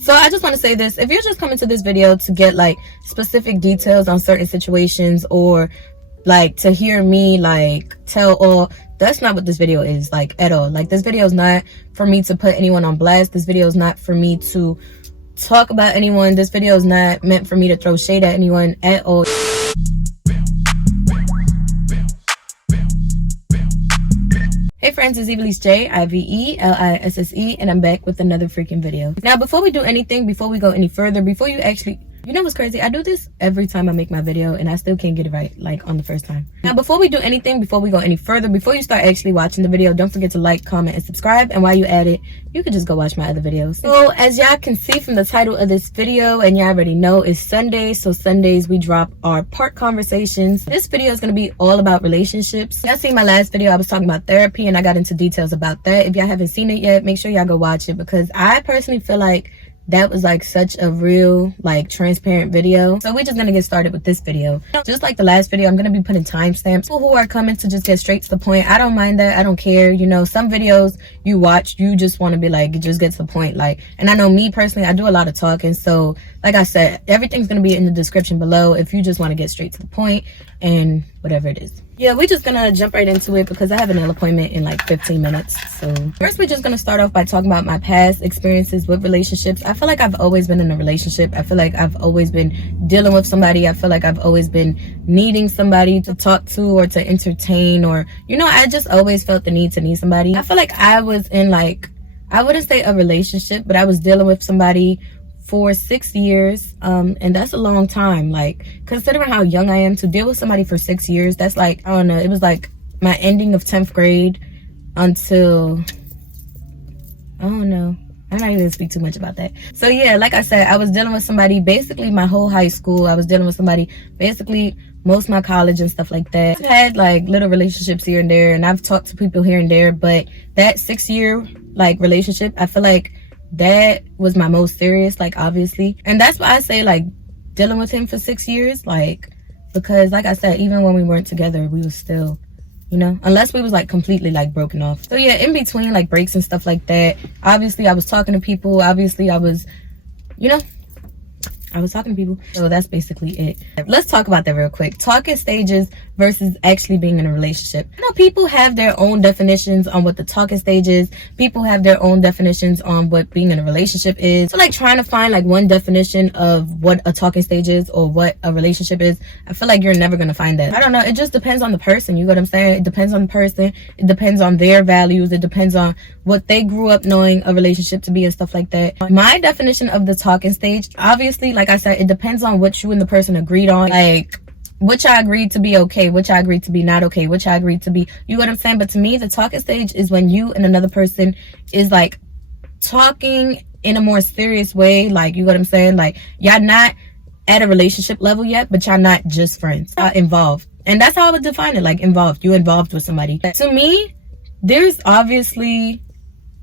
So I just want to say this: if you're just coming to this video to get like specific details on certain situations, or like to hear me like tell all, that's not what this video is, like, at all. Like, this video is not for me to put anyone on blast. This video is not for me to talk about anyone. This video is not meant for me to throw shade at anyone at all. Hey friends, it's Ivelisse J, Ivelisse, and I'm back with another freaking video. Now, before we do anything, before we go any further, before you actually, you know what's crazy? I do this every time I make my video and I still can't get it right, like on the first time. Now, before we do anything, before we go any further, before you start actually watching the video, don't forget to like, comment, and subscribe. And while you at it, you can just go watch my other videos. So as y'all can see from the title of this video, and y'all already know, it's Sunday. So Sundays we drop our part conversations. This video is going to be all about relationships. Y'all seen my last video, I was talking about therapy and I got into details about that. If y'all haven't seen it yet, make sure y'all go watch it, because I personally feel like that was like such a real, like, transparent video. So we're just gonna get started with this video. Just like the last video, I'm gonna be putting timestamps. People who are coming to just get straight to the point, I don't mind that. I don't care. You know, some videos you watch, you just want to be like, just get to the point. Like, and I know me personally, I do a lot of talking. So like I said, everything's gonna be in the description below if you just want to get straight to the point and whatever it is. Yeah, we're just gonna jump right into it because I have a nail appointment in like 15 minutes. So first, we're just gonna start off by talking about my past experiences with relationships. I feel like I've always been in a relationship. I feel like I've always been dealing with somebody. I feel like I've always been needing somebody to talk to or to entertain, or, you know, I just always felt the need to need somebody. I feel like I was in, like, I wouldn't say a relationship, but I was dealing with somebody for 6 years, and that's a long time. Like, considering how young I am, to deal with somebody for 6 years, that's like, I don't know, it was like my ending of 10th grade until, I don't know, I'm not even gonna speak too much about that. So yeah, like I said, I was dealing with somebody basically my whole high school. I was dealing with somebody basically most of my college and stuff like that. I've had like little relationships here and there, and I've talked to people here and there, but that 6-year like relationship, I feel like that was my most serious, like, obviously. And that's why I say, like, dealing with him for 6 years, like, because like I said, even when we weren't together, we was still, you know, unless we was like completely like broken off. So yeah, in between like breaks and stuff like that, obviously I was talking to people. Obviously I was, you know, I was talking to people. So that's basically it. Let's talk about that real quick. Talking stages versus actually being in a relationship. You know, people have their own definitions on what the talking stage is. People have their own definitions on what being in a relationship is. So like trying to find like one definition of what a talking stage is or what a relationship is, I feel like you're never going to find that. I don't know. It just depends on the person. You know what I'm saying? It depends on the person. It depends on their values. It depends on what they grew up knowing a relationship to be and stuff like that. My definition of the talking stage, obviously, like I said, it depends on what you and the person agreed on. Like, which I agreed to be okay, which I agreed to be not okay, which I agreed to be, you know what I'm saying? But to me, the talking stage is when you and another person is like talking in a more serious way. Like, you know what I'm saying? Like, y'all not at a relationship level yet, but y'all not just friends. Involved. And that's how I would define it, like involved. You involved with somebody. To me, there's obviously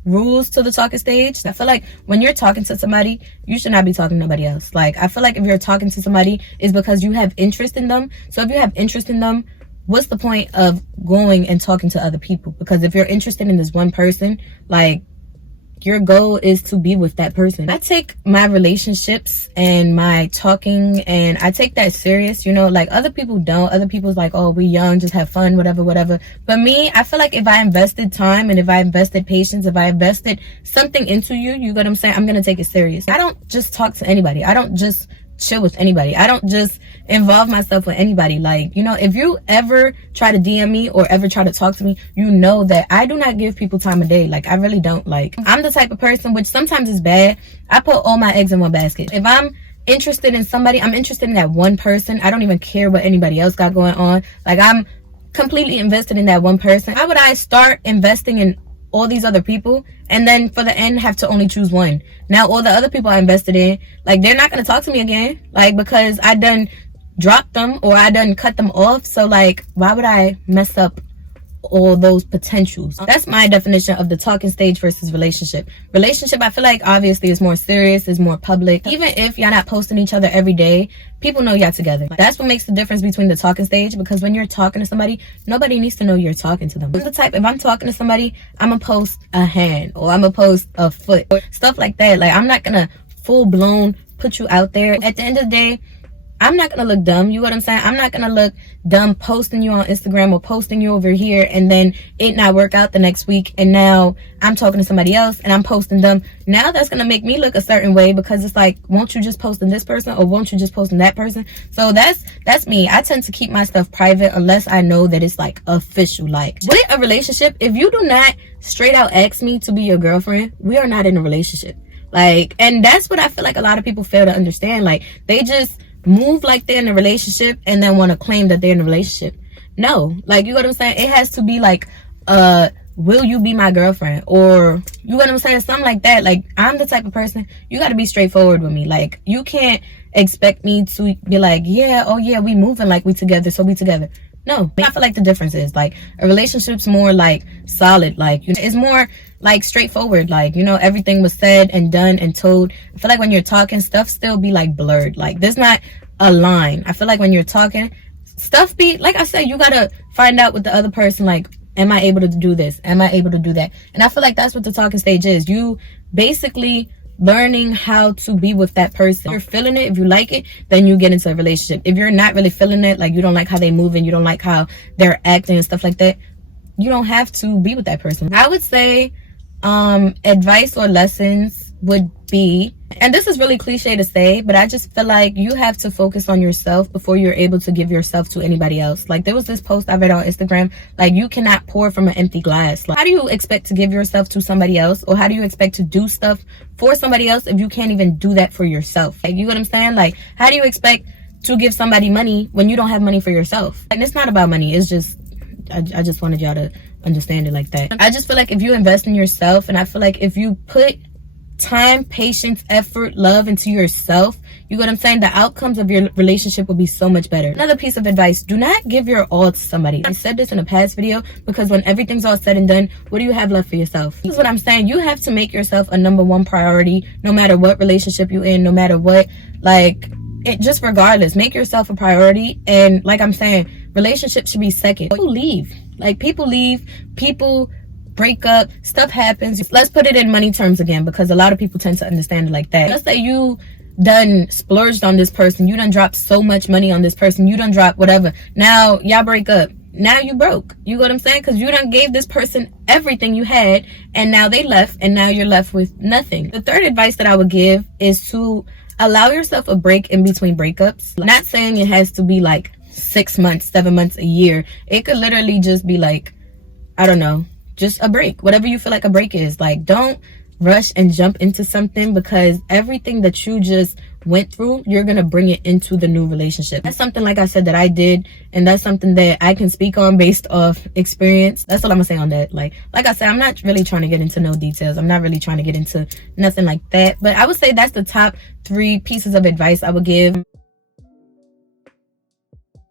rules to the talking stage. I feel like when you're talking to somebody, you should not be talking to nobody else. Like, I feel like if you're talking to somebody, it's because you have interest in them. So if you have interest in them, what's the point of going and talking to other people? Because if you're interested in this one person, like, your goal is to be with that person. I take my relationships and my talking, and I take that serious, you know, like other people don't. Other people's like, oh, we young, just have fun, whatever, whatever. But me, I feel like if I invested time and if I invested patience, if I invested something into you, you know what I'm saying, I'm going to take it serious. I don't just talk to anybody. I don't just chill with anybody. I don't just involve myself with anybody. Like, you know, if you ever try to DM me or ever try to talk to me, you know that I do not give people time of day. Like, I really don't. Like, I'm the type of person, which sometimes is bad, I put all my eggs in one basket. If I'm interested in somebody, I'm interested in that one person. I don't even care what anybody else got going on. Like, I'm completely invested in that one person. Why would I start investing in all these other people and then for the end have to only choose one? Now all the other people I invested in, like, they're not going to talk to me again, like, because I done dropped them or I done cut them off. So like, why would I mess up all those potentials? That's my definition of the talking stage versus relationship. Relationship, I feel like obviously is more serious, is more public. Even if y'all not posting each other every day, people know y'all together. That's what makes the difference between the talking stage, because when you're talking to somebody, nobody needs to know you're talking to them. I'm the type, if I'm talking to somebody, I'm gonna post a hand or I'm gonna post a foot or stuff like that. Like, I'm not gonna full-blown put you out there. At the end of the day, I'm not gonna look dumb. You know what I'm saying? I'm not gonna look dumb posting you on Instagram or posting you over here and then it not work out the next week, and now I'm talking to somebody else and I'm posting them. Now that's gonna make me look a certain way, because it's like, won't you just posting this person, or won't you just posting that person? So that's me. I tend to keep my stuff private unless I know that it's like official. Like with a relationship, if you do not straight out ask me to be your girlfriend, we are not in a relationship. Like, and that's what I feel like a lot of people fail to understand. Like, they just move like they're in a relationship and then want to claim that they're in a relationship. No, like, you know what I'm saying? It has to be like, will you be my girlfriend? Or, you know what I'm saying? Something like that. Like, I'm the type of person, you got to be straightforward with me. Like, you can't expect me to be like, yeah, oh yeah, we moving like we together, so we together. No, I feel like the difference is, like, a relationship's more like solid. Like, you know, it's more like straightforward. Like, you know, everything was said and done and told. I feel like when you're talking, stuff still be like blurred. Like, there's not a line. I feel like when you're talking, stuff be, like I said, you gotta find out with the other person, like, am I able to do this? Am I able to do that? And I feel like that's what the talking stage is. You basically learning how to be with that person. If you're feeling it, if you like it, then you get into a relationship. If you're not really feeling it, like, you don't like how they move and you don't like how they're acting and stuff like that, you don't have to be with that person. I would say advice or lessons would be, and this is really cliche to say, but I just feel like you have to focus on yourself before you're able to give yourself to anybody else. Like, there was this post I read on Instagram, like, you cannot pour from an empty glass. Like, how do you expect to give yourself to somebody else, or how do you expect to do stuff for somebody else if you can't even do that for yourself? Like, you know what I'm saying? Like, how do you expect to give somebody money when you don't have money for yourself? And it's not about money. It's just, I just wanted y'all to understand it like that. I just feel like if you invest in yourself, and I feel like if you put time, patience, effort, love into yourself, you know what I'm saying, the outcomes of your relationship will be so much better. Another piece of advice, do not give your all to somebody. I said this in a past video, because when everything's all said and done, what do you have left for yourself? This is what I'm saying. You have to make yourself a #1 priority, no matter what relationship you're in, no matter what, like, it just regardless, make yourself a priority. And like I'm saying, relationships should be second. People leave, like, people leave, people break up, stuff happens. Let's put it in money terms again, because a lot of people tend to understand it like that. Let's say you done splurged on this person, you done dropped so much money on this person, you done dropped whatever, now y'all break up, now you broke. You know what I'm saying? Because you done gave this person everything you had, and now they left, and now you're left with nothing. The third advice that I would give is to allow yourself a break in between breakups. Not saying it has to be like 6 months, 7 months, a year. It could literally just be like, I don't know, just a break, whatever you feel like a break is. Like, don't rush and jump into something, because everything that you just went through, you're gonna bring it into the new relationship. That's something, like I said, that I did, and that's something that I can speak on based off experience. That's all I'm gonna say on that. Like I said, I'm not really trying to get into no details. I'm not really trying to get into nothing like that, but I would say that's the top 3 pieces of advice I would give.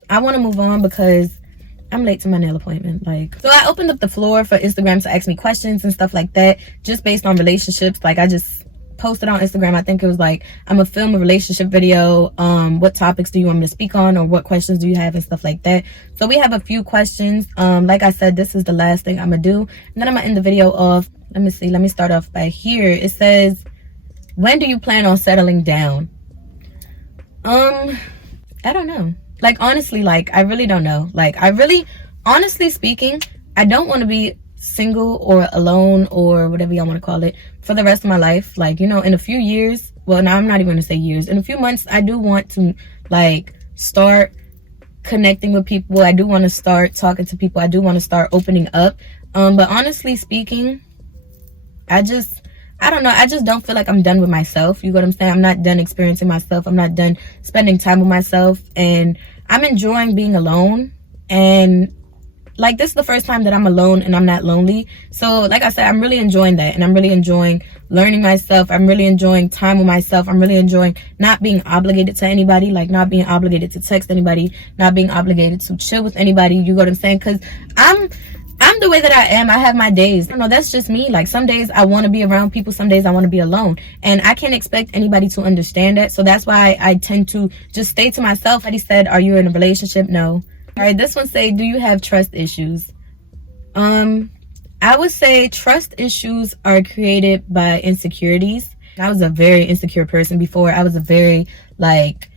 I want to move on because I'm late to my nail appointment. Like, so I opened up the floor for Instagram to ask me questions and stuff like that, just based on relationships. Like, I just posted on Instagram, I think it was like, I'm gonna film a relationship video. What topics do you want me to speak on, or what questions do you have, and stuff like that. So we have a few questions. Like I said, this is the last thing I'm gonna do, and then I'm gonna end the video off. Let me start off by here. It says, when do you plan on settling down? I don't know. Like, honestly, like, I really don't know. Like, honestly speaking, I don't want to be single or alone or whatever y'all want to call it for the rest of my life. Like, you know, in a few years, well, now I'm not even going to say years. In a few months, I do want to, like, start connecting with people. I do want to start talking to people. I do want to start opening up. But honestly speaking, I don't know. I just don't feel like I'm done with myself. You know what I'm saying? I'm not done experiencing myself. I'm not done spending time with myself. And I'm enjoying being alone. And, like, this is the first time that I'm alone and I'm not lonely. So, like I said, I'm really enjoying that. And I'm really enjoying learning myself. I'm really enjoying time with myself. I'm really enjoying not being obligated to anybody. Like, not being obligated to text anybody. Not being obligated to chill with anybody. You know what I'm saying? Because I'm the way that I am. I have my days. I don't know, that's just me. Like, some days I want to be around people, some days I want to be alone. And I can't expect anybody to understand that. So that's why I tend to just stay to myself. Like he said, are you in a relationship? No. All right, this one say, do you have trust issues? I would say trust issues are created by insecurities. I was a very insecure person before. I was a very like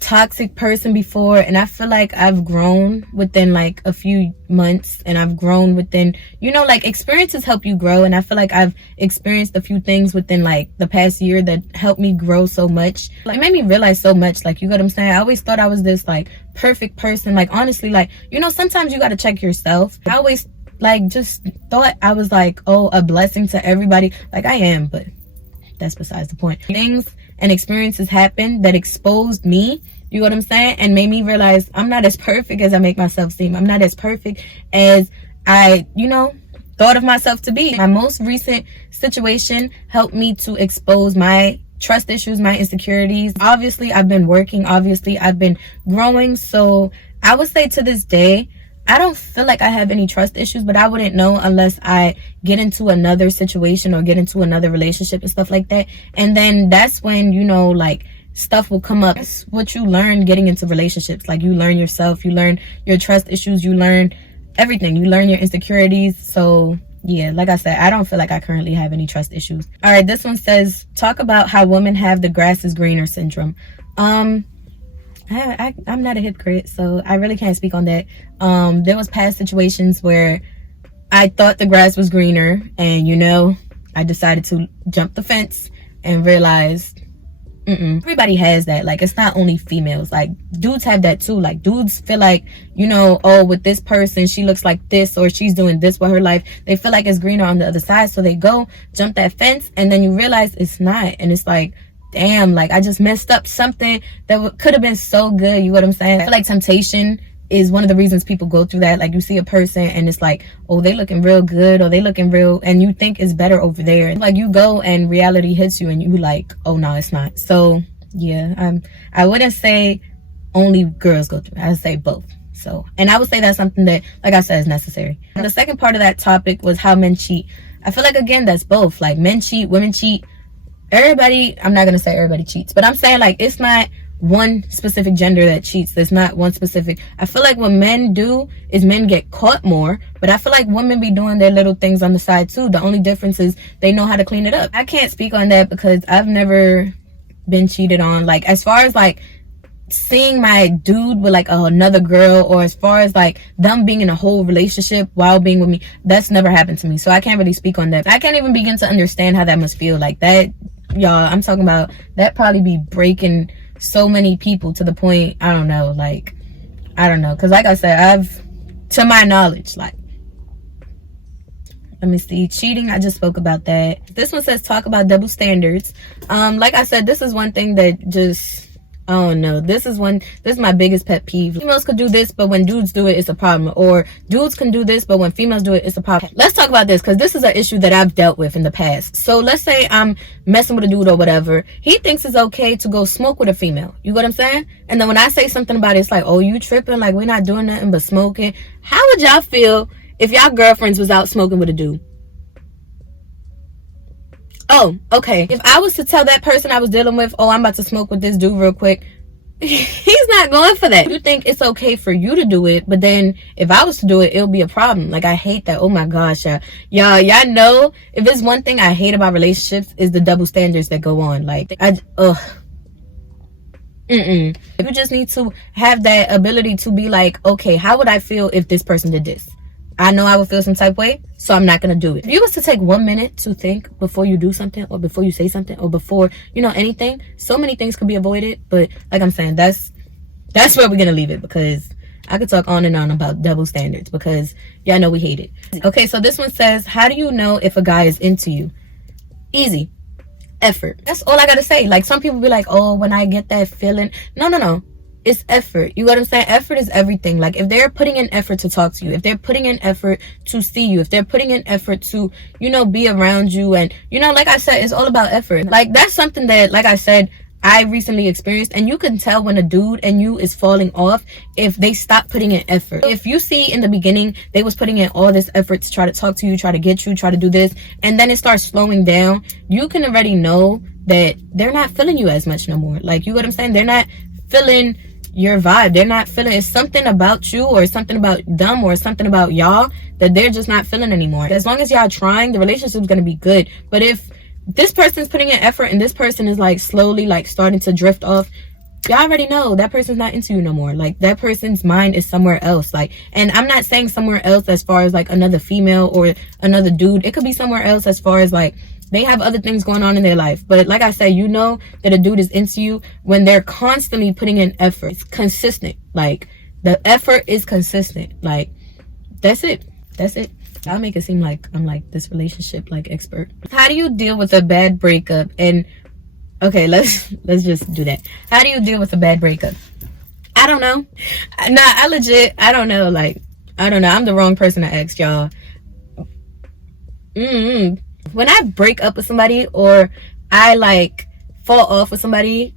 toxic person before, and I feel like I've grown within like a few months, and I've grown within, you know, like experiences help you grow, and I feel like I've experienced a few things within like the past year that helped me grow so much. Like, it made me realize so much, like, you know what I'm saying? I always thought I was this like perfect person. Like, honestly, like, you know, sometimes you got to check yourself. I always like just thought I was like, oh, a blessing to everybody. Like, I am, but that's besides the point. Things and experiences happened that exposed me, you know what I'm saying, and made me realize I'm not as perfect as I make myself seem. I'm not as perfect as I, you know, thought of myself to be. My most recent situation helped me to expose my trust issues, my insecurities. Obviously, I've been working. Obviously, I've been growing. So I would say to this day, I don't feel like I have any trust issues, but I wouldn't know unless I get into another situation or get into another relationship and stuff like that. And then that's when, you know, like, stuff will come up. That's what you learn getting into relationships. Like, you learn yourself, you learn your trust issues, you learn everything, you learn your insecurities. So yeah, like I said, I don't feel like I currently have any trust issues. All right, this one says, talk about how women have the grass is greener syndrome. I'm not a hypocrite, so I really can't speak on that. There was past situations where I thought the grass was greener, and, you know, I decided to jump the fence and realized everybody has that. Like, it's not only females. Like, dudes have that too. Like, dudes feel like, you know, oh, with this person, she looks like this, or she's doing this with her life. They feel like it's greener on the other side, so they go jump that fence, and then you realize it's not, and it's like, damn, like, I just messed up something that could have been so good. You know what I'm saying? I feel like temptation is one of the reasons people go through that. Like, you see a person and it's like, oh, they looking real good, or they looking real, and you think it's better over there. Like, you go and reality hits you and you like, oh no, it's not. So yeah, I wouldn't say only girls go through it. I'd say both. So, and I would say that's something that, like I said, is necessary. And the second part of that topic was how men cheat. I feel like, again, that's both. Like, men cheat, women cheat. Everybody, I'm not going to say everybody cheats, but I'm saying, like, it's not one specific gender that cheats. There's not one specific. I feel like what men do is men get caught more, but I feel like women be doing their little things on the side too. The only difference is they know how to clean it up. I can't speak on that because I've never been cheated on. Like, as far as like seeing my dude with like another girl, or as far as like them being in a whole relationship while being with me, that's never happened to me. So I can't really speak on that. I can't even begin to understand how that must feel. Like, that, y'all, I'm talking about, that probably be breaking so many people to the point, I don't know, like, I don't know, because like I said, I've, to my knowledge, like, let me see, cheating, I just spoke about that. This one says, talk about double standards. Like I said, this is one thing that just, I don't know, this is my biggest pet peeve. Females could do this, but when dudes do it, it's a problem. Or dudes can do this, but when females do it, it's a problem. Let's talk about this, because this is an issue that I've dealt with in the past. So let's say I'm messing with a dude or whatever. He thinks it's okay to go smoke with a female. You know what I'm saying? And then when I say something about it, it's like, oh, you tripping? Like, we're not doing nothing but smoking. How would y'all feel if y'all girlfriends was out smoking with a dude? Oh, okay. If I was to tell that person I was dealing with, oh, I'm about to smoke with this dude real quick, he's not going for that. You think it's okay for you to do it, but then if I was to do it, it'll be a problem. Like, I hate that. Oh my gosh, y'all know, if there's one thing I hate about relationships, is the double standards that go on. Like, you just need to have that ability to be like, okay, how would I feel if this person did this? I know I would feel some type of way, so I'm not going to do it. If you was to take 1 minute to think before you do something, or before you say something, or before, you know, anything, so many things could be avoided. But like I'm saying, that's where we're going to leave it, because I could talk on and on about double standards, because y'all know we hate it. Okay, so this one says, how do you know if a guy is into you? Easy. Effort. That's all I got to say. Like, some people be like, oh, when I get that feeling. No. It's effort. You know what I'm saying? Effort is everything. Like, if they're putting in effort to talk to you, if they're putting in effort to see you, if they're putting in effort to, you know, be around you, and, you know, like I said, it's all about effort. Like, that's something that, like I said, I recently experienced, and you can tell when a dude and you is falling off if they stop putting in effort. If you see in the beginning they was putting in all this effort to try to talk to you, try to get you, try to do this, and then it starts slowing down, you can already know that they're not feeling you as much no more. Like, you know what I'm saying? They're not feeling your vibe. They're not feeling, it's something about you, or something about them, or something about y'all that they're just not feeling anymore. As long as y'all trying, the relationship's gonna be good. But if this person's putting in effort and this person is like slowly like starting to drift off, y'all already know that person's not into you no more. Like, that person's mind is somewhere else. Like, and I'm not saying somewhere else as far as like another female or another dude. It could be somewhere else as far as like they have other things going on in their life. But like I said, you know that a dude is into you when they're constantly putting in effort. It's consistent. Like, the effort is consistent. Like, that's it. That's it. I'll make it seem like I'm like this relationship like expert. How do you deal with a bad breakup? And okay, let's just do that. How do you deal with a bad breakup? I don't know. Nah, I don't know. Like, I don't know. I'm the wrong person to ask, y'all. When I break up with somebody or I like fall off with somebody,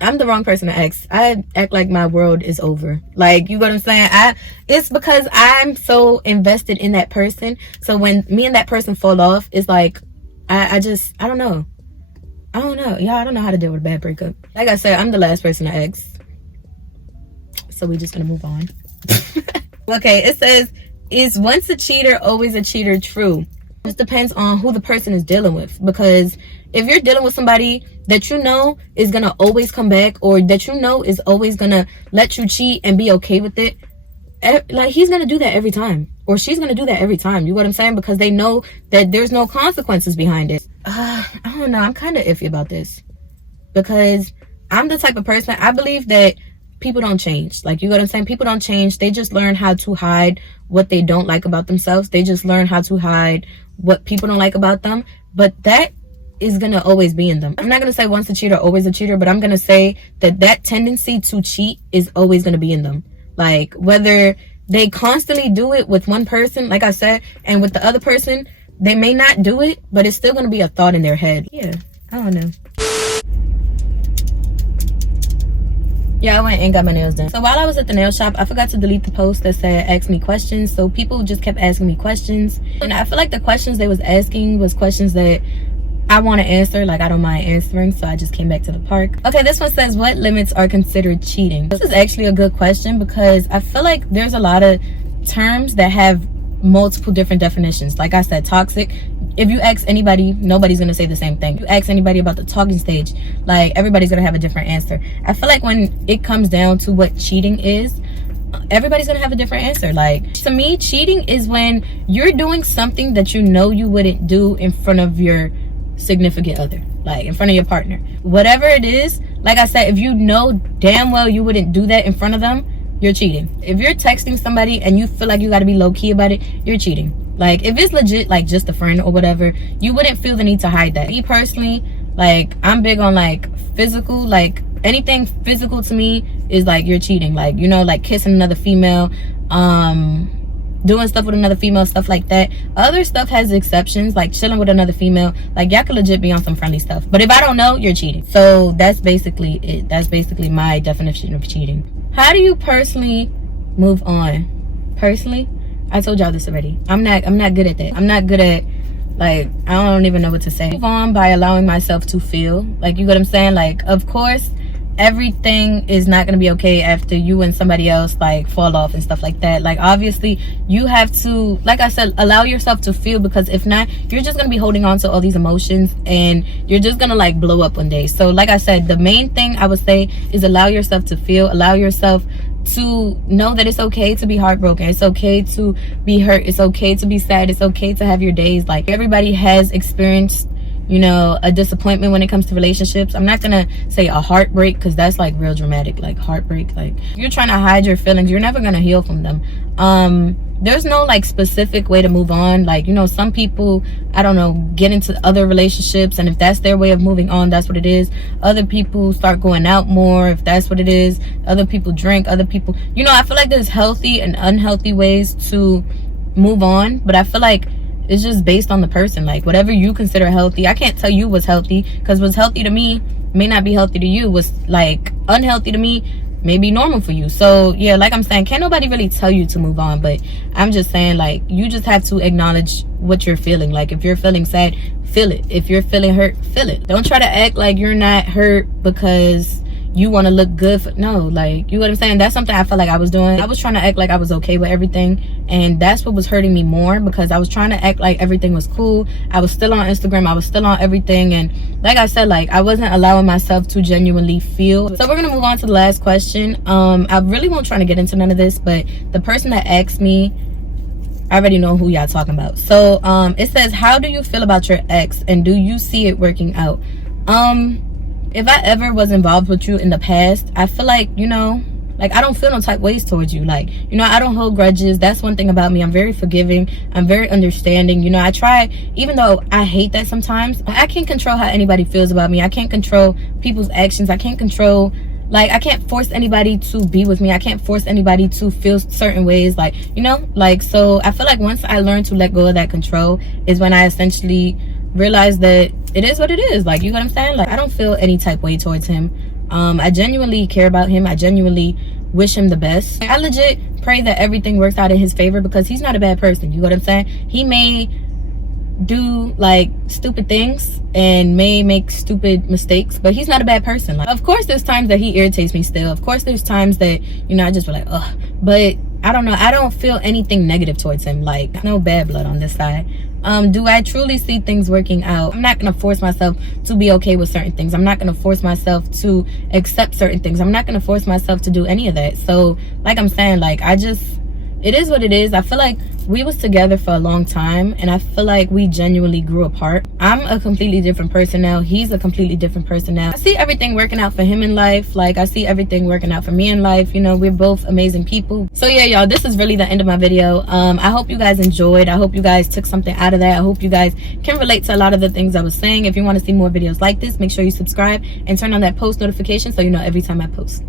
I'm the wrong person to ask. I act like my world is over. Like, you know what I'm saying? It's because I'm so invested in that person. So when me and that person fall off, it's like, I don't know. I don't know. Y'all, I don't know how to deal with a bad breakup. Like I said, I'm the last person to ask. So we're just gonna move on. Okay, it says, is once a cheater, always a cheater true? It depends on who the person is dealing with. Because if you're dealing with somebody that you know is gonna always come back, or that you know is always gonna let you cheat and be okay with it, like, he's gonna do that every time, or she's gonna do that every time. You know what I'm saying? Because they know that there's no consequences behind it. I don't know. I'm kind of iffy about this, because I'm the type of person, I believe that people don't change. Like, you know what I'm saying? People don't change. They just learn how to hide what they don't like about themselves. They just learn how to hide what people don't like about them. But that is gonna always be in them. I'm not gonna say once a cheater, always a cheater, but I'm gonna say that that tendency to cheat is always gonna be in them. Like, whether they constantly do it with one person, like I said, and with the other person, they may not do it, but it's still going to be a thought in their head. Yeah, I don't know. Yeah, I went and got my nails done. So while I was at the nail shop, I forgot to delete the post that said ask me questions. So people just kept asking me questions. And I feel like the questions they was asking was questions that I want to answer. Like, I don't mind answering. So I just came back to the park. Okay, this one says, what limits are considered cheating? This is actually a good question, because I feel like there's a lot of terms that have multiple different definitions. Like I said, toxic. If you ask anybody, nobody's gonna say the same thing. You ask anybody about the talking stage, like, everybody's gonna have a different answer. I feel like when it comes down to what cheating is, everybody's gonna have a different answer. Like, to me, cheating is when you're doing something that you know you wouldn't do in front of your significant other, like in front of your partner. Whatever it is, like I said, if you know damn well you wouldn't do that in front of them, you're cheating. If you're texting somebody and you feel like you got to be low-key about it, you're cheating. Like, if it's legit, like just a friend or whatever, you wouldn't feel the need to hide that. Me personally, like, I'm big on like physical, like anything physical to me is like you're cheating. Like, you know, like kissing another female, doing stuff with another female, stuff like that. Other stuff has exceptions, like chilling with another female. Like, y'all could legit be on some friendly stuff. But if I don't know, you're cheating. So that's basically it. That's basically my definition of cheating. How do you personally move on? Personally, I told y'all this already. I'm not good at that. I'm not good at, like, I don't even know what to say. Move on by allowing myself to feel. Like, you get what I'm saying? Like, of course, everything is not going to be okay after you and somebody else like fall off and stuff like that. Like, obviously you have to, like I said, allow yourself to feel, because if not, you're just going to be holding on to all these emotions and you're just going to like blow up one day. So like I said, the main thing I would say is allow yourself to feel, allow yourself to know that it's okay to be heartbroken, it's okay to be hurt, it's okay to be sad, it's okay to have your days. Like, everybody has experienced, you know, a disappointment when it comes to relationships. I'm not gonna say a heartbreak, because that's like real dramatic. Like, heartbreak, like, you're trying to hide your feelings, you're never gonna heal from them. There's no like specific way to move on. Like, you know, some people, I don't know, get into other relationships, and if that's their way of moving on, that's what it is. Other people start going out more, if that's what it is. Other people drink, other people, you know, I feel like there's healthy and unhealthy ways to move on, but I feel like it's just based on the person. Like, whatever you consider healthy, I can't tell you what's healthy, because what's healthy to me may not be healthy to you. What's like unhealthy to me may be normal for you. So yeah, like I'm saying, can't nobody really tell you to move on, but I'm just saying, like, you just have to acknowledge what you're feeling. Like, if you're feeling sad, feel it. If you're feeling hurt, feel it. Don't try to act like you're not hurt because you want to look good for, no, like, you know what I'm saying? That's something I felt like I was doing. I was trying to act like I was okay with everything, and that's what was hurting me more, because I was trying to act like everything was cool. I was still on Instagram, I was still on everything, and like I said, like, I wasn't allowing myself to genuinely feel. So we're gonna move on to the last question. I really won't try to get into none of this, but the person that asked me, I already know who y'all talking about. So it says, how do you feel about your ex, and do you see it working out? If I ever was involved with you in the past, I feel like, you know, like, I don't feel no type ways towards you. Like, you know, I don't hold grudges. That's one thing about me. I'm very forgiving. I'm very understanding. You know, I try, even though I hate that sometimes, I can't control how anybody feels about me. I can't control people's actions. I can't control, like, I can't force anybody to be with me. I can't force anybody to feel certain ways, like, you know, like, so I feel like once I learned to let go of that control is when I essentially realized that it is what it is. Like, you know what I'm saying? Like, I don't feel any type way towards him. I genuinely care about him. I genuinely wish him the best. I legit pray that everything works out in his favor, because he's not a bad person. You know what I'm saying? He may do like stupid things and may make stupid mistakes, but he's not a bad person. Like, of course there's times that he irritates me still. Of course there's times that, you know, I just feel like, ugh, but I don't know, I don't feel anything negative towards him. Like, no bad blood on this side. Do I truly see things working out? I'm not gonna force myself to be okay with certain things. I'm not gonna force myself to accept certain things. I'm not gonna force myself to do any of that. So like I'm saying, like, it is what it is. I feel like we was together for a long time, and I feel like we genuinely grew apart. I'm a completely different person now. He's a completely different person now. I see everything working out for him in life. Like, I see everything working out for me in life. You know, we're both amazing people. So yeah, y'all, this is really the end of my video. I hope you guys enjoyed. I hope you guys took something out of that. I hope you guys can relate to a lot of the things I was saying. If you want to see more videos like this, make sure you subscribe and turn on that post notification so you know every time I post.